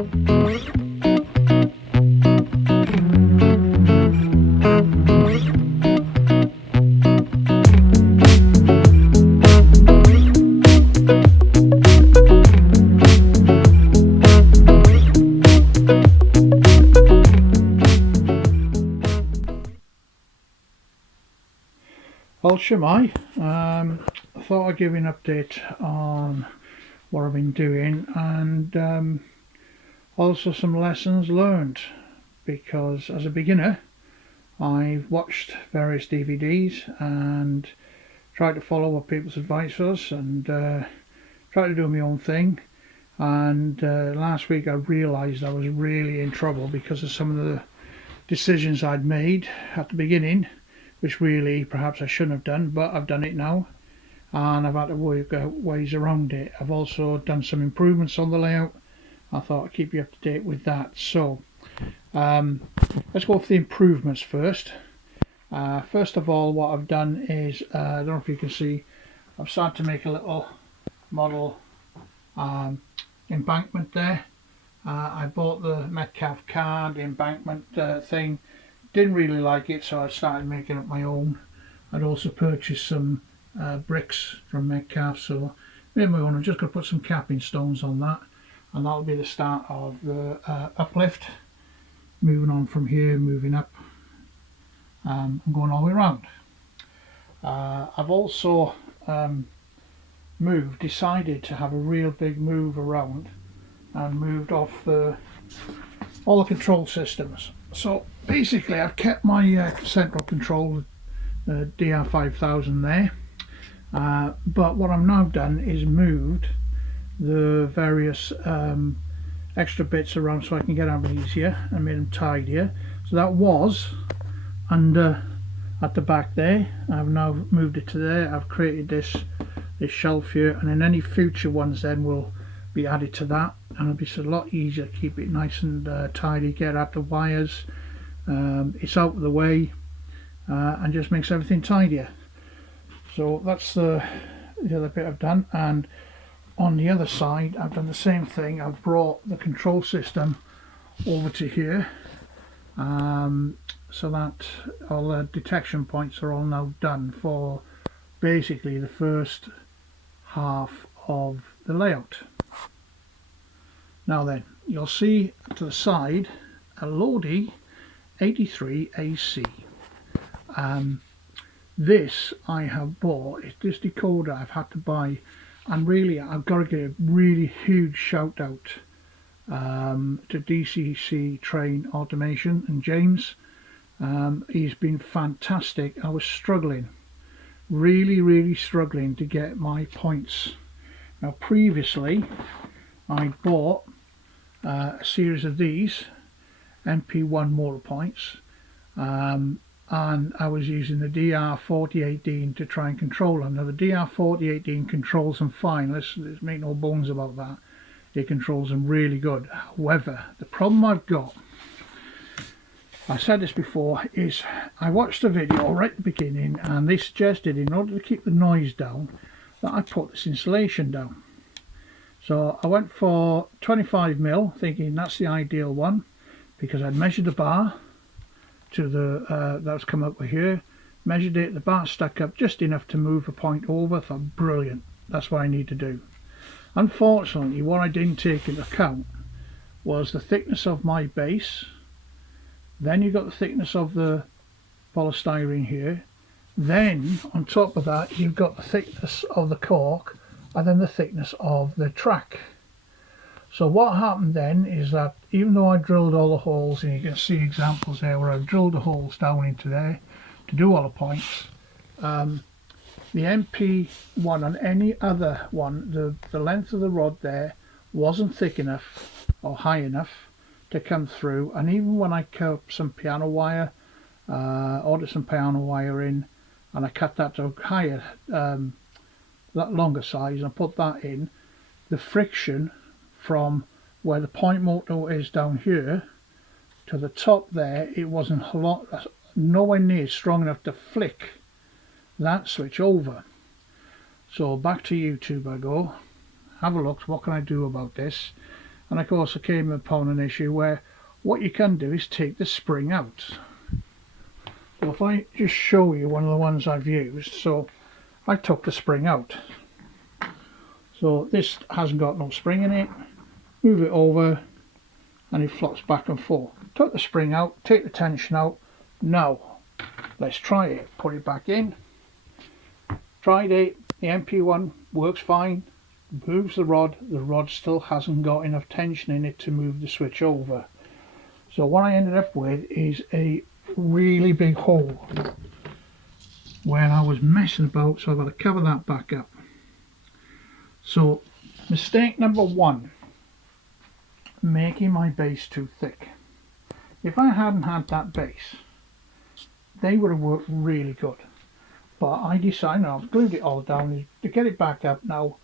Well, Shemai, I thought I'd give you an update on what I've been doing and also some lessons learned, because as a beginner I've watched various DVDs and tried to follow what people's advice was and tried to do my own thing, and last week I realised I was really in trouble because of some of the decisions I'd made at the beginning, which really perhaps I shouldn't have done, but I've done it now and I've had to work out ways around it. I've also done some improvements on the layout. I thought I'd keep you up to date with that. So let's go for the improvements first. First of all, what I've done is, I don't know if you can see, I've started to make a little model embankment there. I bought the Metcalf card, the embankment thing. Didn't really like it, so I started making up my own. I'd also purchased some bricks from Metcalf, so made my own. I'm just going to put some capping stones on that, and that'll be the start of the uplift. Moving on from here, moving up, and going all the way around. I've also decided to have a real big move around and moved off all the control systems. So basically I've kept my central control, DR5000 there, but what I've now done is moved the various extra bits around so I can get out easier and made them tidier. So that was under at the back there. I've now moved it to there. I've created this shelf here, and then any future ones then will be added to that, and it'll be a lot easier to keep it nice and tidy, get at the wires. It's out of the way and just makes everything tidier. So that's the other bit I've done. And on the other side I've done the same thing. I've brought the control system over to here, so that all the detection points are all now done for basically the first half of the layout. Now then, you'll see to the side a Lodi D83 AC. This I have bought. It's this decoder I've had to buy, and really I've got to give a really huge shout out to DCC Train Automation and James. He's been fantastic. I was struggling, really struggling to get my points. Now previously I bought a series of these MP1 motor points, and I was using the DR4018 to try and control them. Now the DR4018 controls them fine, let's make no bones about that. It controls them really good. However, the problem I've got, I said this before, is I watched a video right at the beginning and they suggested in order to keep the noise down that I put this insulation down. So I went for 25mm, thinking that's the ideal one, because I'd measured the bar to the that's come up with here, measured it, the bar stuck up just enough to move a point over. Thought brilliant, that's what I need to do. Unfortunately, what I didn't take into account was the thickness of my base. Then you've got the thickness of the polystyrene here. Then on top of that you've got the thickness of the cork, and then the thickness of the track. So what happened then is that even though I drilled all the holes, and you can see examples there where I've drilled the holes down into there to do all the points, the MP1 and any other one, the length of the rod there wasn't thick enough or high enough to come through. And even when I cut some piano wire, ordered some piano wire in, and I cut that to higher, that longer size, and put that in, the friction from where the point motor is down here to the top there, it wasn't nowhere near strong enough to flick that switch over. So back to YouTube I go, have a look, what can I do about this? And of course I came upon an issue where what you can do is take the spring out. So if I just show you one of the ones I've used, so I took the spring out. So this hasn't got no spring in it. Move it over and it flops back and forth. Took the spring out, take the tension out. Now let's try it. Put it back in. Tried it. The MP1 works fine. Moves the rod still hasn't got enough tension in it to move the switch over. So what I ended up with is a really big hole where I was messing about, so I've got to cover that back up. So mistake number one, making my base too thick. If I hadn't had that base, they would have worked really good, but I decided I've glued it all down. To get it back up now,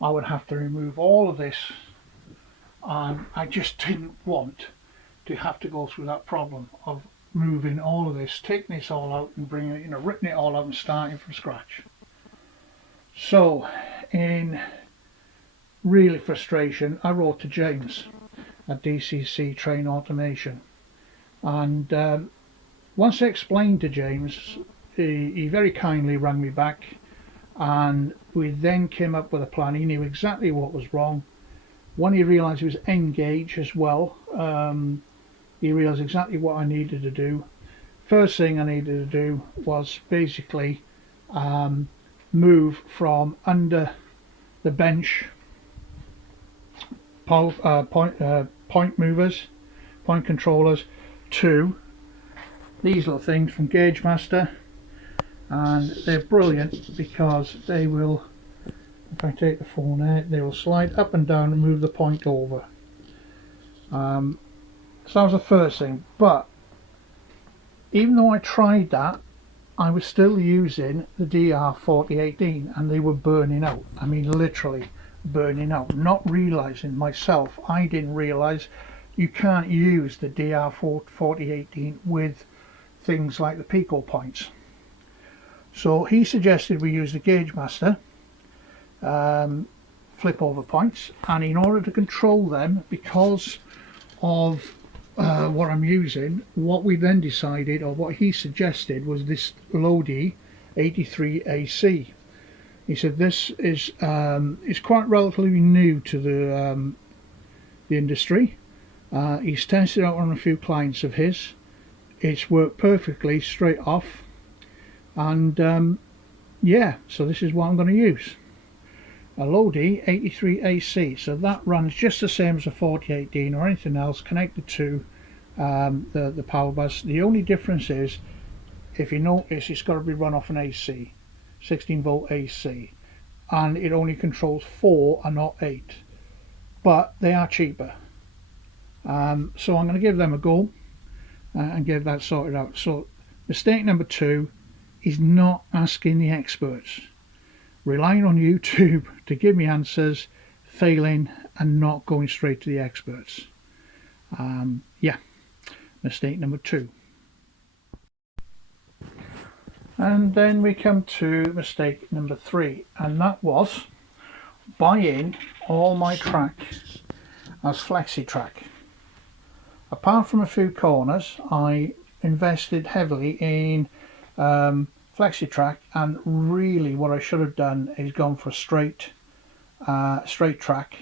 I would have to remove all of this, and I just didn't want to have to go through that problem of moving all of this, taking this all out and bringing it, ripping it all out and starting from scratch. So in really frustration, I wrote to James at DCC Train Automation, and once I explained to James, he very kindly rang me back, and we then came up with a plan. He knew exactly what was wrong. When he realised it was end gauge as well, he realised exactly what I needed to do. First thing I needed to do was basically move from under the bench point movers, point controllers, to these little things from Gauge Master, and they're brilliant because they will, if I take the phone out, they will slide up and down and move the point over. So that was the first thing, but even though I tried that, I was still using the DR4018 and they were burning out. I mean literally burning out, not realising myself. I didn't realise you can't use the DR4018 with things like the Pico points. So he suggested we use the Gauge Master flip over points, and in order to control them, because of what I'm using, what we then decided, or what he suggested, was this Lyng D83 AC. He said this is quite relatively new to the industry. He's tested it out on a few clients of his. It's worked perfectly straight off, and yeah, so this is what I'm going to use. A Lyng 83 AC, so that runs just the same as a 4018 or anything else connected to the power bus. The only difference is, if you notice, it's got to be run off an AC, 16 volt AC, and it only controls 4 and not 8, but they are cheaper. So I'm going to give them a go and get that sorted out. So mistake number two is not asking the experts, relying on YouTube to give me answers, failing and not going straight to the experts. Yeah, mistake number two. And then we come to mistake number three, and that was buying all my track as Flexi Track. Apart from a few corners, I invested heavily in Flexi Track, and really what I should have done is gone for a straight track.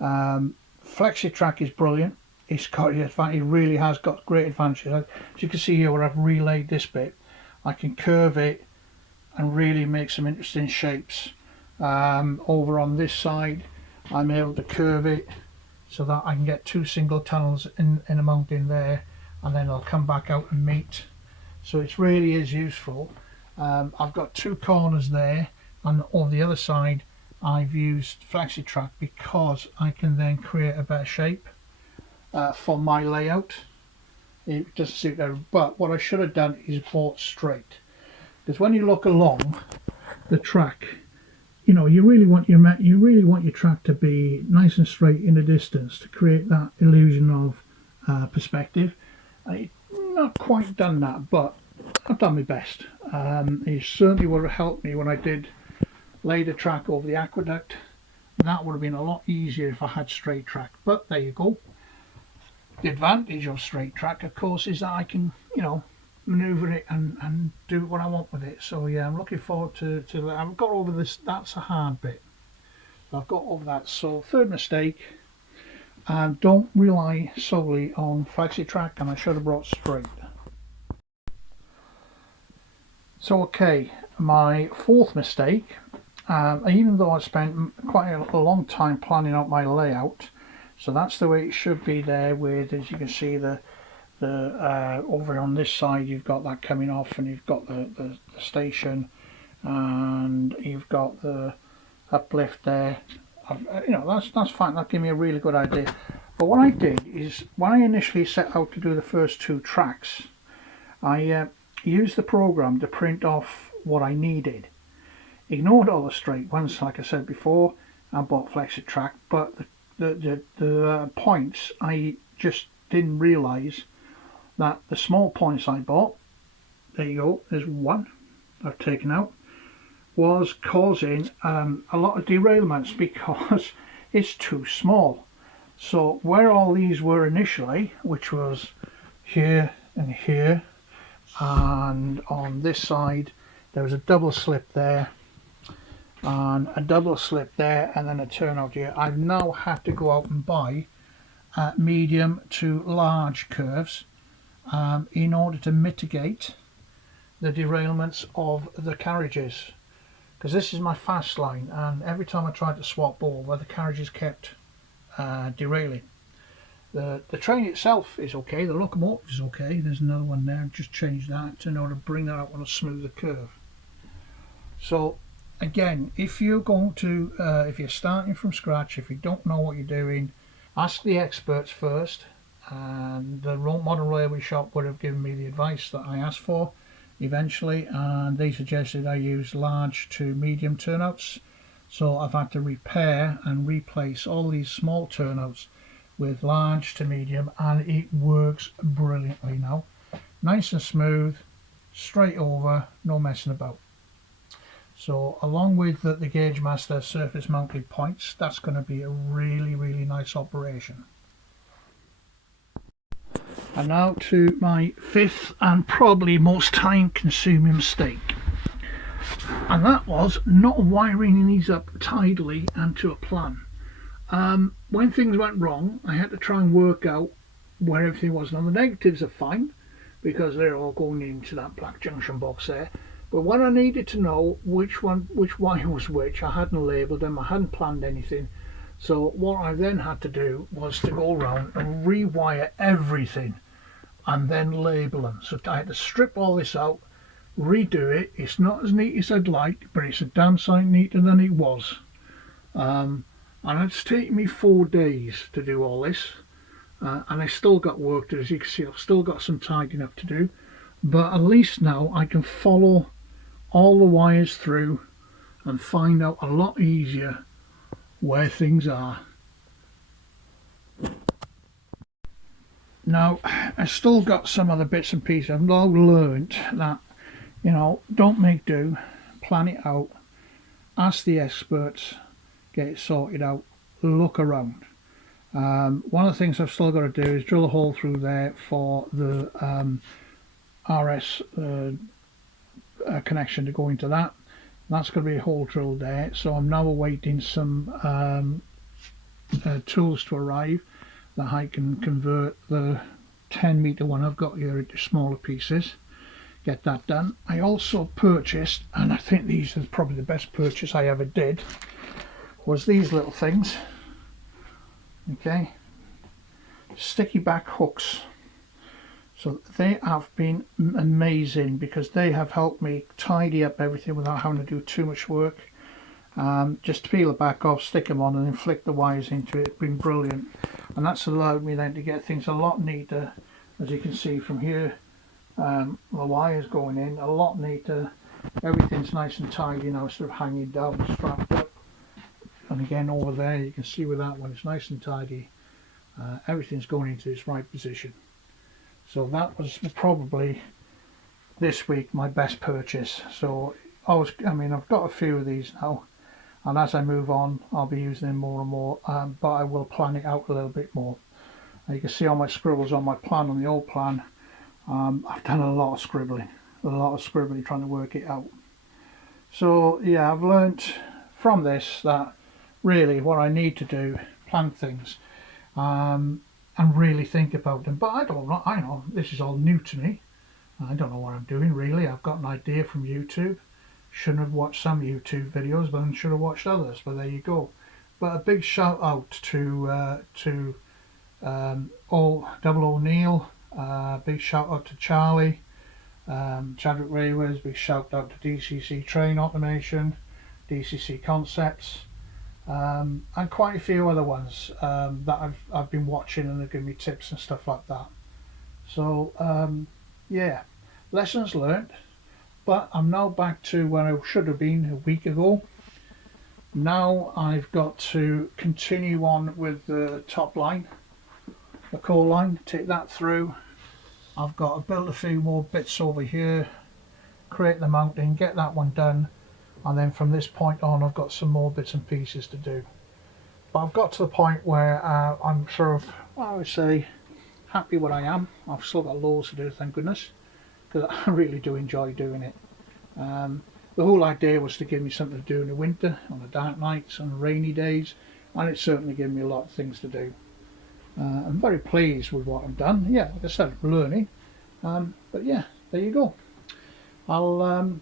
Flexi Track is brilliant. It really has got great advantages. As you can see here where I've relayed this bit, I can curve it and really make some interesting shapes. Over on this side, I'm able to curve it so that I can get 2 single tunnels in a mountain there, and then I'll come back out and meet. So it really is useful. I've got 2 corners there, and on the other side I've used Flexi Track because I can then create a better shape for my layout. It doesn't suit everyone, but what I should have done is bought straight, because when you look along the track, you know, you really want your track to be nice and straight in the distance to create that illusion of perspective. I've not quite done that, but I've done my best. It certainly would have helped me when I did lay the track over the aqueduct That would have been a lot easier if I had straight track, but there you go. The advantage of straight track, of course, is that I can, you know, maneuver it and do what I want with it. So yeah, I'm looking forward to that. I've got over this. That's a hard bit. I've got over that. So third mistake, and don't rely solely on Flexi Track, and I should have brought straight. So okay, my fourth mistake, even though I spent quite a long time planning out my layout, so that's the way it should be there with, as you can see, the over on this side you've got that coming off, and you've got the station, and you've got the uplift there. You know, that's fine, that gave me a really good idea. But what I did is, when I initially set out to do the first two tracks, I used the program to print off what I needed. Ignored all the straight ones, like I said before. I bought Flexi Track, but the points, I just didn't realise that the small points I bought, there you go, there's one I've taken out, was causing a lot of derailments because it's too small. So where all these were initially, which was here and here, and on this side there was a double slip there and a double slip there, and then a turnout here, I've now had to go out and buy medium to large curves in order to mitigate the derailments of the carriages, because this is my fast line, and every time I tried to swap over, the carriages kept derailing. The train itself is okay, the locomotive is okay, there's another one there, I've just changed that in order to bring that out on a smoother curve. So again, if you're going to, if you're starting from scratch, if you don't know what you're doing, ask the experts first, and the modern railway shop would have given me the advice that I asked for eventually, and they suggested I use large to medium turnouts. So I've had to repair and replace all these small turnouts with large to medium, and it works brilliantly now. Nice and smooth, straight over, no messing about. So along with the Gauge Master surface mounted points, that's going to be a really nice operation. And now to my fifth and probably most time consuming mistake, and that was not wiring these up tidily and to a plan. When things went wrong, I had to try and work out where everything was. Now the negatives are fine because they're all going into that black junction box there, but when I needed to know which wire was which, I hadn't labelled them, I hadn't planned anything. So what I then had to do was to go around and rewire everything and then label them. So I had to strip all this out, redo it. It's not as neat as I'd like, but it's a damn sight neater than it was. And it's taken me 4 days to do all this, and I still got work to do. As you can see, I've still got some tidying up to do, but at least now I can follow all the wires through and find out a lot easier where things are. Now I've still got some other bits and pieces. I've now learned that, you know, don't make do, plan it out, ask the experts, get it sorted out, look around. One of the things I've still got to do is drill a hole through there for the RS connection to go into that. That's going to be a hole drilled there, so I'm now awaiting some tools to arrive that I can convert the 10-metre one I've got here into smaller pieces, get that done. I also purchased, and I think these are probably the best purchase I ever did, was these little things, okay, sticky back hooks. So they have been amazing because they have helped me tidy up everything without having to do too much work. Just peel it back off, stick them on, and then flick the wires into it. It's been brilliant, and that's allowed me then to get things a lot neater. As you can see from here, the wires going in a lot neater. Everything's nice and tidy now, sort of hanging down, strapped up. And again over there, you can see with that one, it's nice and tidy. Everything's going into its right position. So that was probably this week my best purchase. So I mean, I've got a few of these now, and as I move on I'll be using them more and more, but I will plan it out a little bit more. You can see all my scribbles on my plan, on the old plan. I've done a lot of scribbling trying to work it out. So yeah, I've learnt from this that really what I need to do, plan things and really think about them. But I know this is all new to me. I don't know what I'm doing really. I've got an idea from YouTube. Shouldn't have watched some YouTube videos, but I should have watched others. But there you go. But a big shout out to Double O'Neill. Big shout out to Charlie. Chadwick Railways. Big shout out to DCC Train Automation, DCC Concepts, and quite a few other ones that I've been watching, and they've given me tips and stuff like that. So yeah, lessons learned. But I'm now back to where I should have been a week ago. Now I've got to continue on with the top line, the core line, take that through. I've got to build a few more bits over here, create the mounting, get that one done, and then from this point on I've got some more bits and pieces to do. But I've got to the point where I'm sort of, well, I would say, happy where I am. I've still got loads to do, thank goodness, because I really do enjoy doing it. The whole idea was to give me something to do in the winter, on the dark nights, on rainy days, and it certainly gave me a lot of things to do. I'm very pleased with what I've done. Yeah, like I said, I'm learning, but yeah, there you go. I'll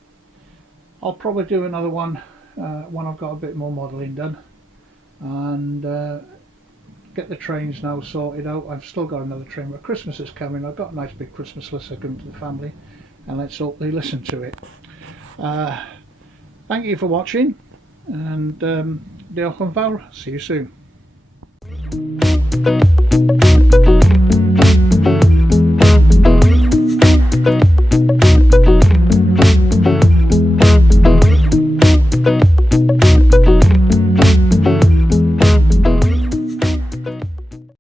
probably do another one when I've got a bit more modelling done, and get the trains now sorted out. I've still got another train, but Christmas is coming. I've got a nice big Christmas list I've given to the family, and let's hope they listen to it. Thank you for watching, and diolch yn fawr. See you soon.